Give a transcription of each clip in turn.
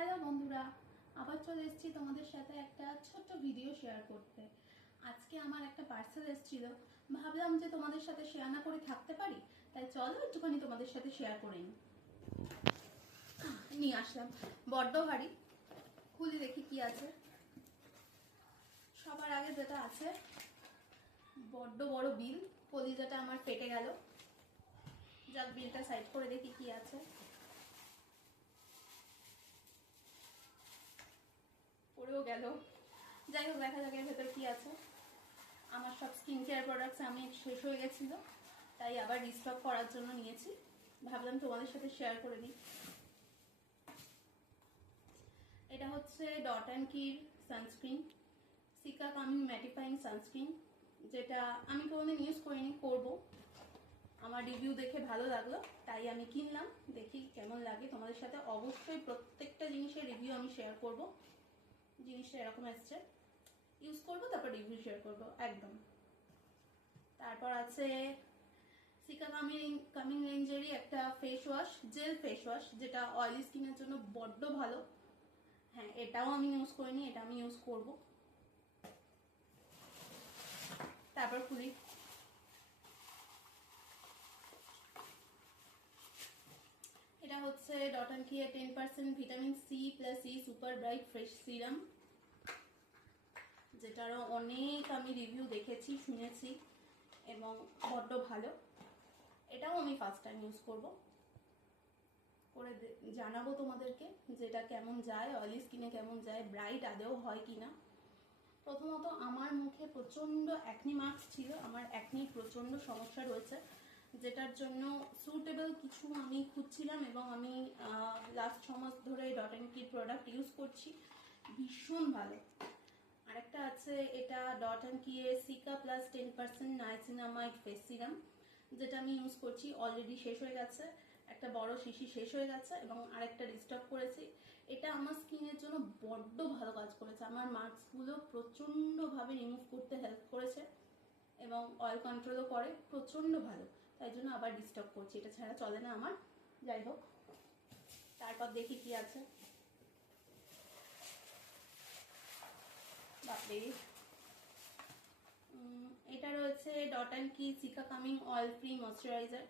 Hello বন্ধুরা, আবার চলে এসেছি তোমাদের সাথে একটা ছোট্ট ভিডিও শেয়ার করতে। আজকে আমার একটা পার্সেল এসেছিল, ভাবলাম যে তোমাদের সাথে শেয়ার না করে থাকতে পারি, তাই চলো একটুখানি তোমাদের সাথে শেয়ার করে নিয়ে আসলাম। বড্ড ভারী, খুলি দেখি কি আছে। সবার আগে যেটা আছে, বড্ড বড় বিল, কলিজাটা আমার ফেটে গেল। যাক, বিলটা সাইড করে দেখি কি আছে। পড়েও গেল, যাই হোক দেখা যাক এর ভেতর কি আছে। আমার সব স্কিন কেয়ার প্রোডাক্টস আমি শেষ হয়ে গেছিলো, তাই আবার রিস্টক করার জন্য নিয়েছি, ভাবলাম তোমাদের সাথে শেয়ার করে দিই। এটা হচ্ছে ডট অ্যান্ড কির sunscreen, cica calming mattifying sunscreen, যেটা আমি কোনোদিন ইউজ করিনি, করবো। আমার রিভিউ দেখে ভালো লাগলো, তাই আমি কিনলাম। দেখি কেমন লাগে তোমাদের সাথে। অবশ্যই প্রত্যেকটা জিনিসের রিভিউ আমি শেয়ার করব। জিনিসটা এরকম এসছে, ইউজ করবো তারপর রিভিউ শেয়ার করবো একদম। তারপর আছে সিকা কামিং রেঞ্জেরই একটা face wash, jail face wash, যেটা অয়েলি স্কিনের জন্য বড্ড ভালো। হ্যাঁ, এটাও আমি ইউজ করিনি, এটা আমি ইউজ করব। তারপর খুলি। এটা হচ্ছে ডট অ্যান্ড কির 10% vitamin C plus E super bright fresh serum, যেটারও অনেক আমি রিভিউ দেখেছি, শুনেছি এবং বড্ড ভালো। এটাও আমি ফার্স্ট টাইম ইউজ করব, করে জানাবো তোমাদেরকে যেটা কেমন যায়, অয়েলি স্কিনে কেমন যায়, ব্রাইট আদেও হয় কিনা। প্রথমত আমার মুখে প্রচণ্ড অ্যাকনি মার্কস ছিল, আমার অ্যাকনির প্রচণ্ড সমস্যা রয়েছে, যেটার জন্য সুটেবল কিছু আমি খুঁজছিলাম এবং আমি লাস্ট 6 মাস ধরে ডট অ্যান্ড কির প্রোডাক্ট ইউজ করছি, ভীষণ ভালো। আরেকটা আছে, এটা ডট অ্যান্ড কি এর seeker plus 10% niacinamide face serum, যেটা আমি ইউজ করছি, অলরেডি শেষ হয়ে গেছে। একটা বড় শিশি শেষ হয়ে গেছে এবং আরেকটা রিস্টক করেছি। এটা আমার স্কিনের জন্য বড্ড ভালো কাজ করেছে, আমার মার্কসগুলো প্রচণ্ডভাবে রিমুভ করতে হেল্প করেছে এবং অয়েল কন্ট্রোলও করে, প্রচণ্ড ভালো। তাই জন্য আবার রিস্টক করছি, এটা ছাড়া চলে না আমার। যাই হোক, তারপর দেখি কি আছে। বাপরে, এটা রয়েছে ডট অ্যান্ড কি seeker coming oil free moisturiser,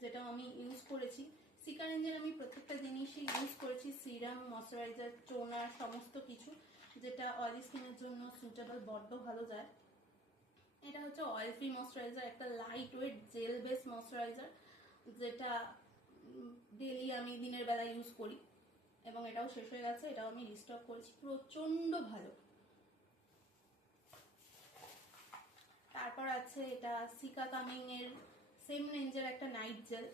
যেটাও আমি ইউজ করেছি। সিকা রেঞ্জের আমি প্রত্যেকটা জিনিসই ইউজ করেছি, সিরাম, ময়শ্চারাইজার, টোনার, সমস্ত কিছু, যেটা অয়েলি স্কিনের জন্য সুটেবল, বড্ড ভালো যায়। এটা হচ্ছে অয়েল ফ্রি ময়শ্চারাইজার, একটা light weight jail base moisturiser, যেটা ডেলি আমি দিনের বেলা ইউজ করি এবং এটাও শেষ হয়ে গেছে, এটাও আমি রিস্টক করেছি, প্রচণ্ড ভালো। তারপর আছে এটা সিকা কামিং এর সেম রেঞ্জের একটা নাইট জেল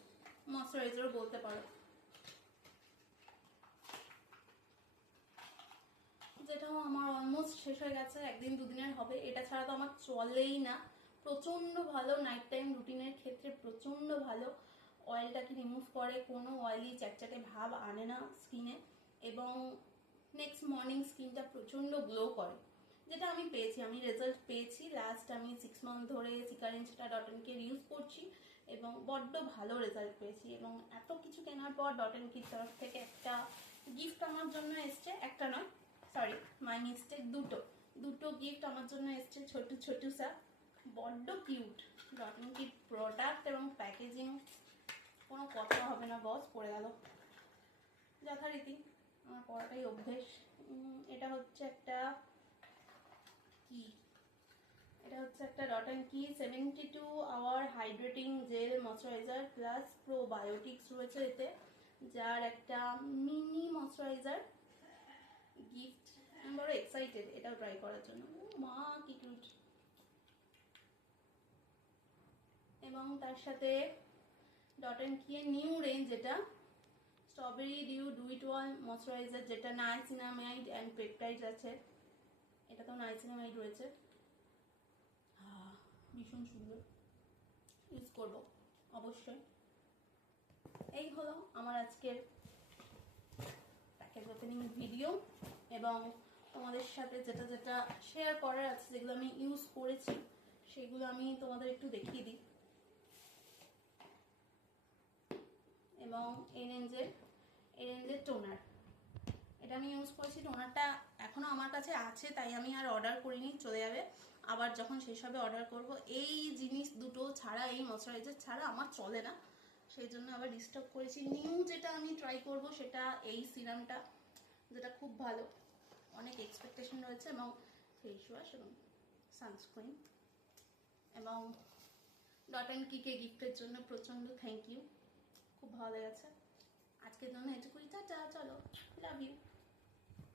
ময়শ্চারাইজারও বলতে পারো, যেটাও আমার অলমোস্ট শেষ হয়ে গেছে, একদিন দুদিনের হবে। এটা ছাড়া তো আমার চলেই না, প্রচণ্ড ভালো, নাইট টাইম রুটিনের ক্ষেত্রে প্রচণ্ড ভালো। অয়েলটাকে রিমুভ করে, কোনো অয়েলি চ্যাটচ্যাটে ভাব আনে না স্কিনে এবং নেক্সট মর্নিং স্কিনটা প্রচণ্ড গ্লো করে, যেটা আমি পেয়েছি, আমি রেজাল্ট পেয়েছি। লাস্ট আমি 6 মান্থ ধরে সিকা রেঞ্জটা ডট অ্যান্ড কির ইউজ করছি এবং বড্ড ভালো রেজাল্ট পেয়েছি। এবং এত কিছু কেনার পর ডট অ্যান্ড কির তরফ থেকে একটা গিফট আমার জন্য এসছে, একটা নয়, সরি মাই মিস্টেক, দুটো গিফট আমার জন্য এসছে, ছোট ছোট সা, বড্ড কিউট। ডট অ্যান্ড কির প্রোডাক্ট এবং প্যাকেজিং কোনো কথা হবে না বস, পড়ে গেল যথারীতি, আমার পড়াটাই অভ্যেস। এটা হচ্ছে একটা কি, এটা হচ্ছে একটা dot and Key 72 hour hydrating gel moisturiser plus probiotics রয়েছে এতে, যার একটা মিনি ময়শ্চারাইজার গিফট। আমি বড় এক্সাইটেড এটাও ট্রাই করার জন্য, মা কি কিউট। এবং তার সাথে ডট অ্যান্ড কি এর নিউ রেঞ্জ, যেটা strawberry dew do it all moisturiser, যেটা নাইসিনামাইড অ্যান্ড পেপটাইড আছে, এটা তো নাইসিনামাইড রয়েছে, ভীষণ সুন্দর, ইউজ করব অবশ্যই। এই হলো আমার আজকের প্যাকেজ ওপেনিং ভিডিও এবং তোমাদের সাথে যেটা যেটা শেয়ার করার আছে, যেগুলো আমি ইউজ করেছি সেগুলো আমি তোমাদের একটু দেখিয়ে দিই। এবং এই রেঞ্জের টোনার, এটা আমি ইউজ করেছি, টোনারটা এখনও আমার কাছে আছে, তাই আমি আর অর্ডার করিনি, চলে যাবে আবার যখন শেষ হবে অর্ডার করব। এই জিনিস দুটো ছাড়া, এই ময়শ্চারাইজার ছাড়া আমার চলে না, সেই জন্য আবার রিস্টক করেছি। নিউ যেটা আমি ট্রাই করব সেটা এই সিরামটা, যেটা খুব ভালো, অনেক এক্সপেকটেশন রয়েছে, এবং ফেস ওয়াশ এবং সানস্ক্রিন, এবং ডট অ্যান্ড কিকে গিফটের জন্য প্রচণ্ড থ্যাংক ইউ, খুব ভালো লেগেছে। আজকের জন্য এটুকুই, টাটা, চলো, লাভ ইউ।